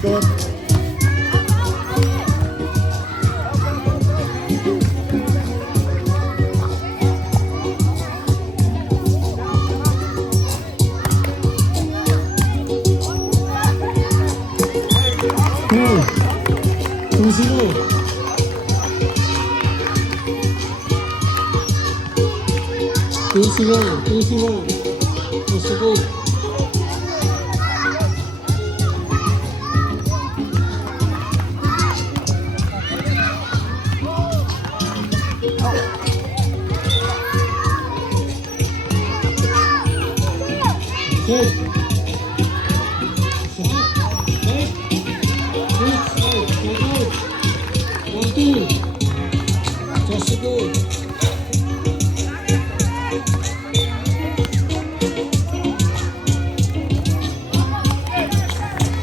score. Two. 2-0. 2-0. 2-0. That's good. Set. Just good.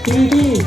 Three.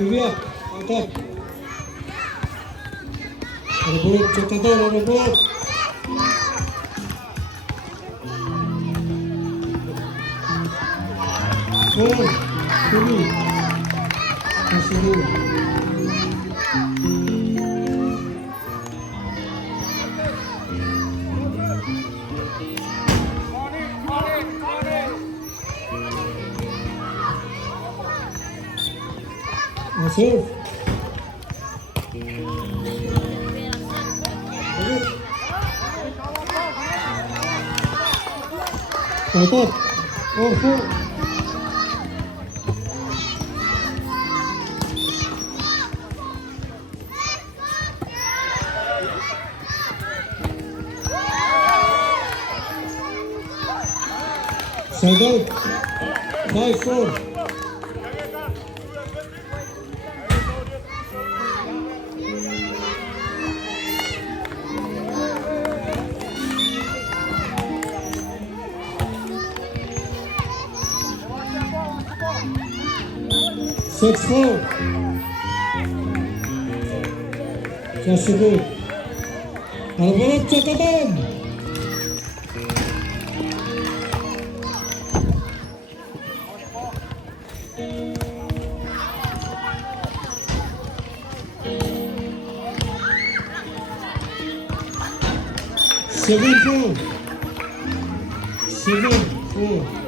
Turiak, mantap. Rebut, catatan, rebut. Gol, Turi. Masih dulu. Masuk. Mantap. Oh, full. Side out. 5-4. Six, 4. Just good. Rebut, catatan. Seven, 4. 7-4.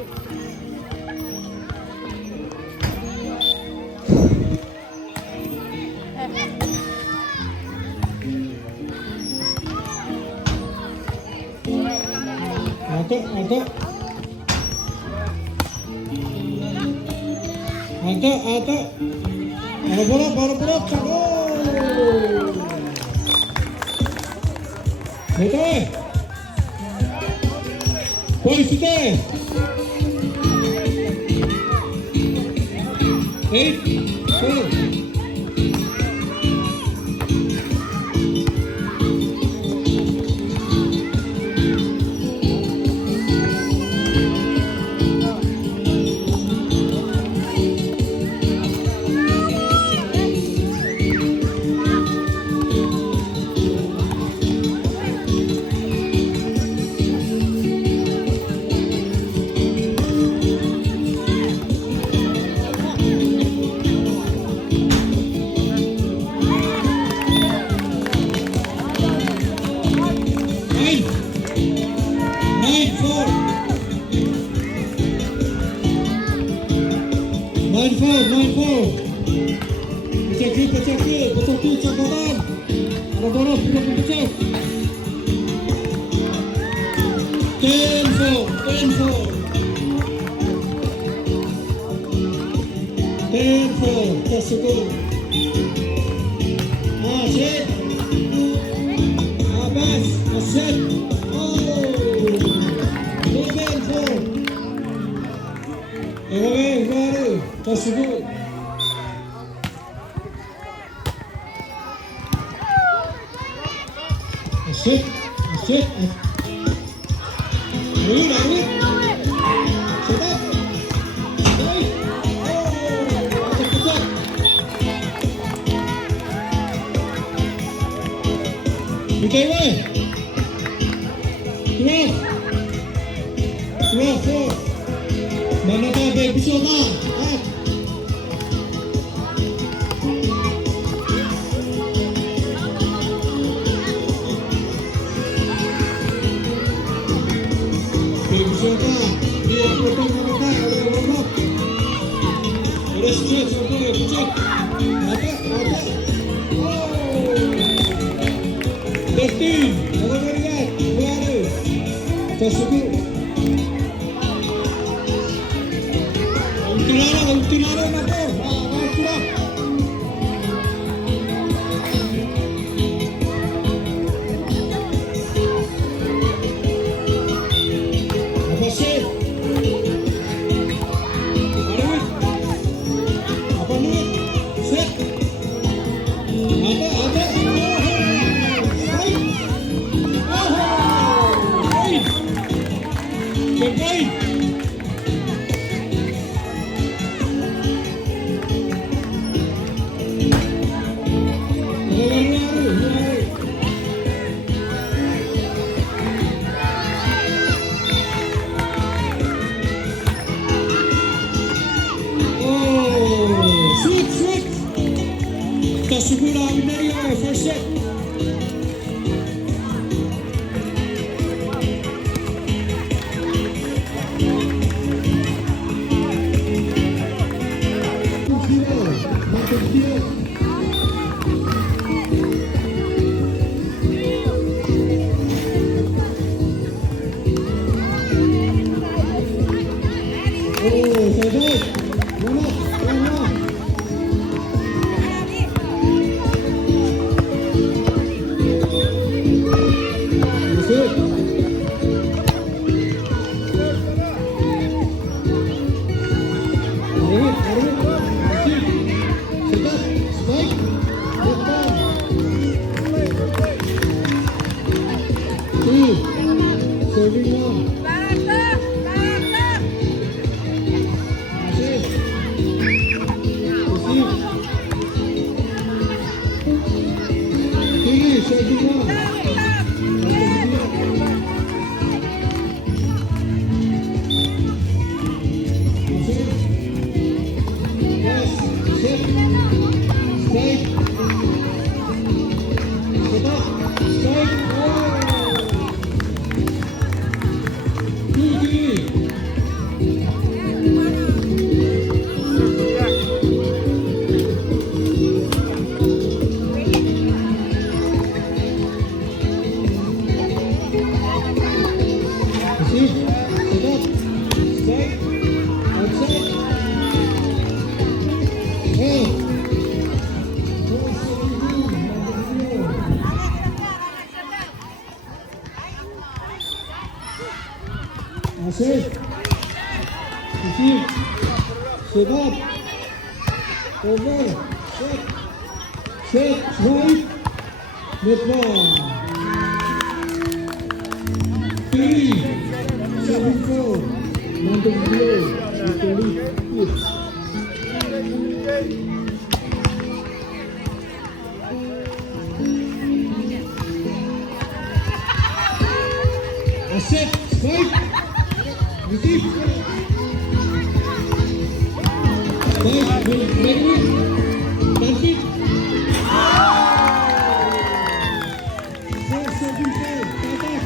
Ada. Baru bola, cabut. Betul. Polisi deh. 8-4. Pecah betul catatan. Ada boros belum pecah. 10-4. 10-4. Tersebut. Set. Abbas. Set. Ewe, baru. Just good. Sit. Sit. Ayun, ayun. Sit up. Right. Oh, pasok. Bigay mo eh. 12. 12, 4. Mana ka, baby, so ka. Up. Baby, so ka. Di ako itong mga ka. Udah warm up. Udah stretch. Udah stretch. Mata, mata. Oh. 13. Ako na rin. Baru. Tersebut. Ultimatum na po. Bakit sila? Apasit. Arawit. Apanit. Set. Ata, ata. Right. Right. Right. Segura a minería, first set. Oh, Saudade, vamos lá. Serving one. Serving one. Yes, set, strike, stop, strike, oh! 2, 3. Set, receive, set up, over, set, right, net ball. 3, 7, 4, mountain below, Italy, yes. Set, strike. Receive. Right, ready, touch it. First serving serve, attack,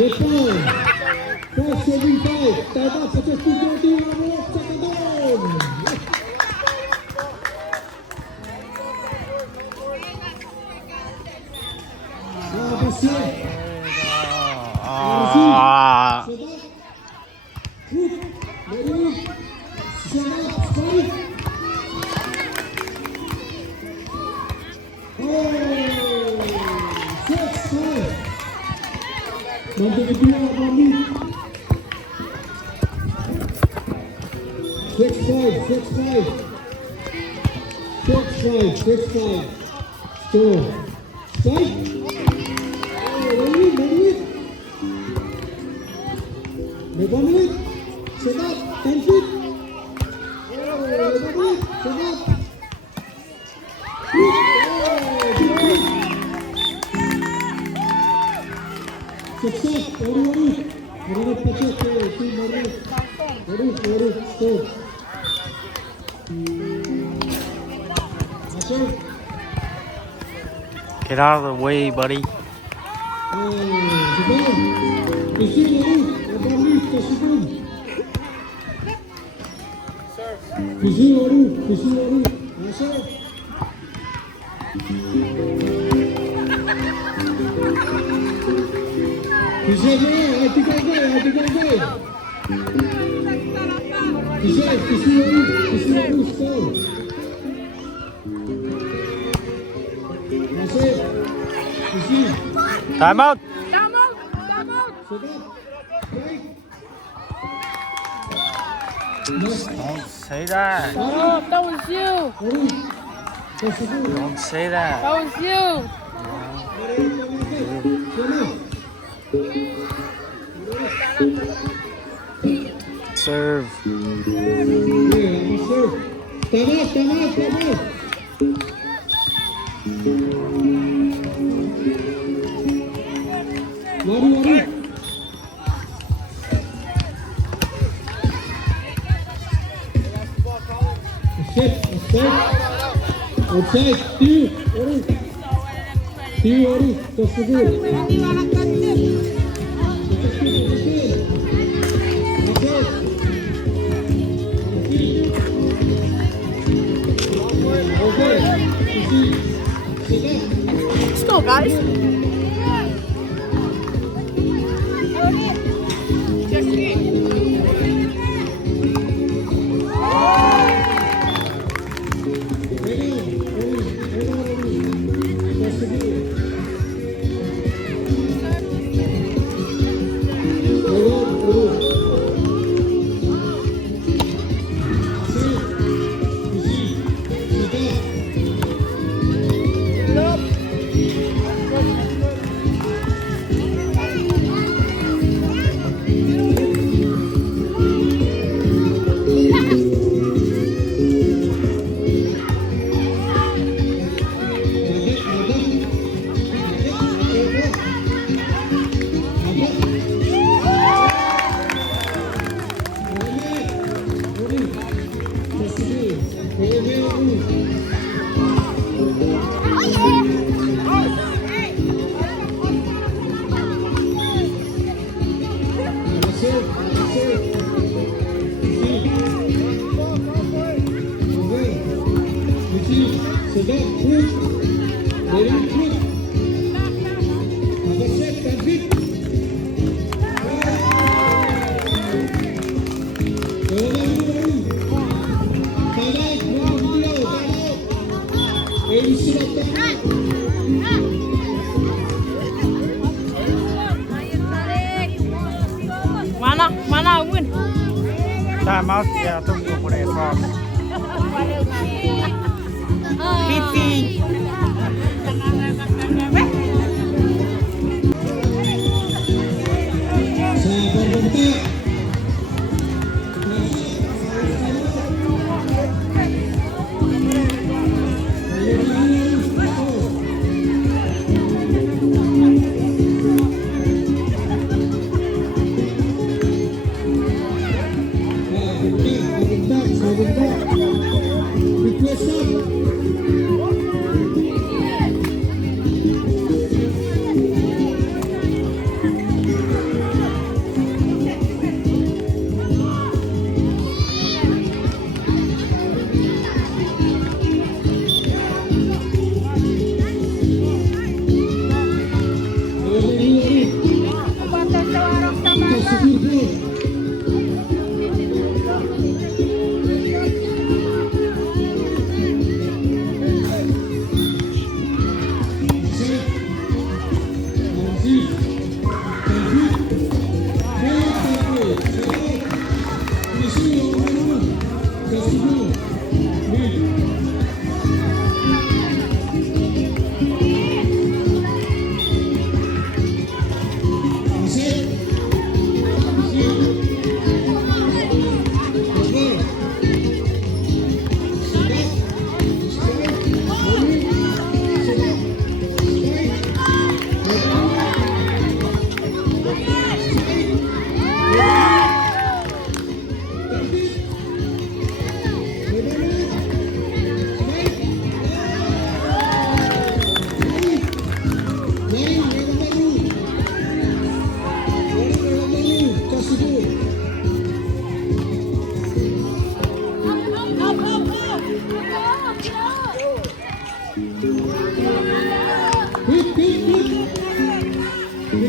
Jepang 475. Time out for just 2:21 second down. Pasir. 아, Sedap. Hook. Dari. Sedap. Sekali. Oh. 6-5. Nanti kedua Bambi. 6-5. 6-5. Score. Strike. Lebanon, sedap, 10 feet. Oh, Lebanon, sedap. Sukses, waru. Waru pacak ke tim waru. Waru, stop. Masuk. get out of the way, buddy. Sedap. Isi waru, Lebanon tersebut. Isi waru. Masuk. Bisa je, hati kau. Bisa waru, stop. Masuk. Isi. Time out. Sedap. Baik. Don't say that. Oh, that was you. Waru. Tersebut. Don't say that. That was you. Serve. Tamat. Waru. Outside. Tiu waru. Tersebut. Let's go, guys. Mana win? Time out. Ya, tunggu por ahí atrás. Pipi. Whose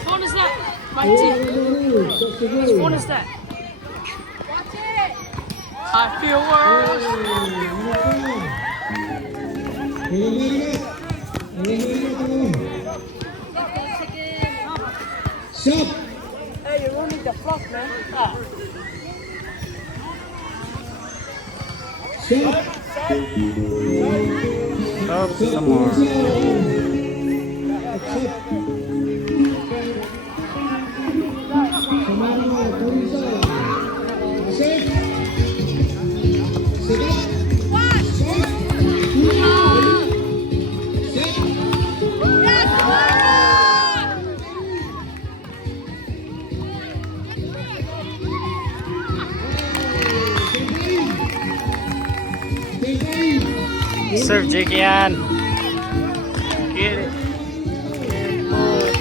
phone is that? My team. Whose phone is that? I feel worse. Stop! Hey, you're ruining the vlog, man. Ah. Stop! Oh, some more. Serve, Jikian. Get it. Good boy.